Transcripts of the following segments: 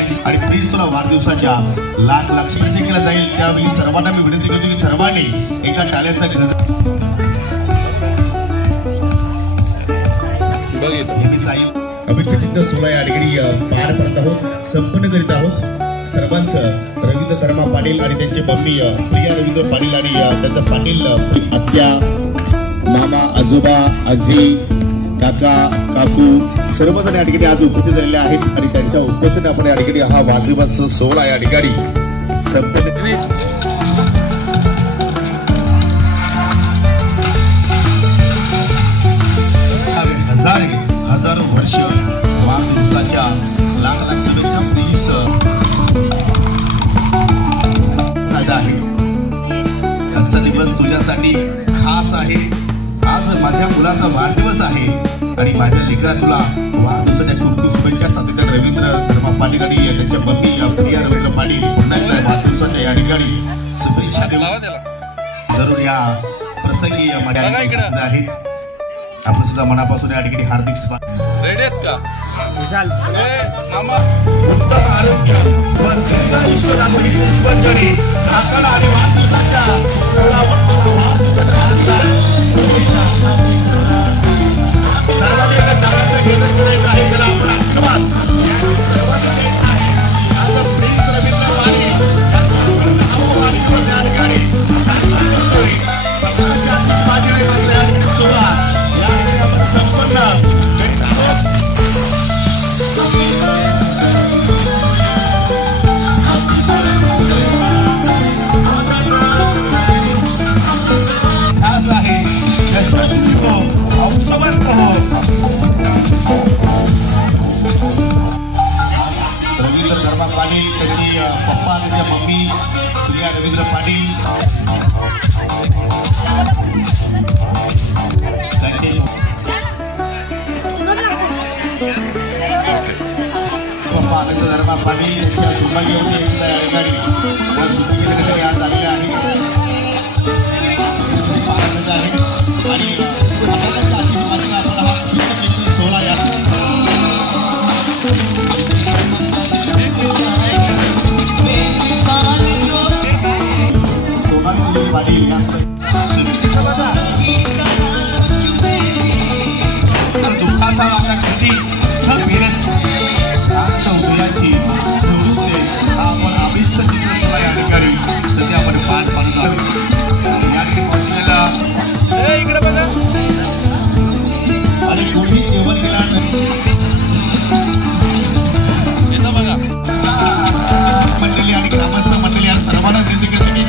आणि प्लीज तुला वाढदिवसाच्या लाख लाख शुभेच्छा केल्या जाईल। त्यावेळी सर्वांना मी विनंती करतो की सर्वांनी एका टाळ्याचा गजर नेहमीच जाईल। अभिषेक सोहळा या ठिकाणी पार पडत आहोत, संपन्न करीत आहोत। सर्वांचं रवींद्र धर्मा पाटील आणि त्यांचे मम्मी प्रिया रवींद्र पाटील आणि त्यांचा पाटील आत्या, मामा, आजोबा, आजी, काका, काकू सर्वजण या ठिकाणी आज उपस्थित झालेले आहेत आणि त्यांच्या उपस्थितीत आपण या ठिकाणी हा वाढदिवस सोहळा या ठिकाणी संपन्न हजारो वर्ष वाढदिवसाच्या लाख लाख शुभेच्छा। प्लीज आहे आजचा दिवस तुझ्यासाठी खास आहे। आज माझ्या मुलाचा वाढदिवस आहे आणि माझ्या लेकरा तुला वाढदिवसाच्या खूप खूप शुभेच्छा। सातत्याने रवींद्र धर्मा पाटील आणि त्यांच्या मम्मी प्रिया रवींद्र पाटील पुन्हा एकदा वाढदिवसाच्या या ठिकाणी शुभेच्छा देऊ। जरूर या प्रसंगी माझ्या आहेत आपण सुद्धा मनापासून या ठिकाणी हार्दिक स्वागत। रेडी आहेत का विशाल मामा? आरोग्य आणि वाढदिवसाच्या रवींद्र धर्मा पाटील, त्यांची पप्पा, त्यांच्या मम्मी प्रिया रवींद्र पाटील, त्यांचे पप्पा रवींद्र धर्मा पाटील यांच्या सौभाग्यवती या ठिकाणी आज आलेले आहेत आणि सोहळा या पाटील दुःखाचा माझ्या कृती उदयाची आपण अभिष्ट चित्र या ठिकाणी सध्या आपण पाठ पाडून या ठिकाणी इकडे बघा आणि कोणी जेवण केल्यानंतर बघा मंडळी आणि ग्रामस्थ मंडळी आणि सर्वांना विनंती करते की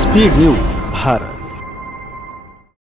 स्पीड न्यूज भारत।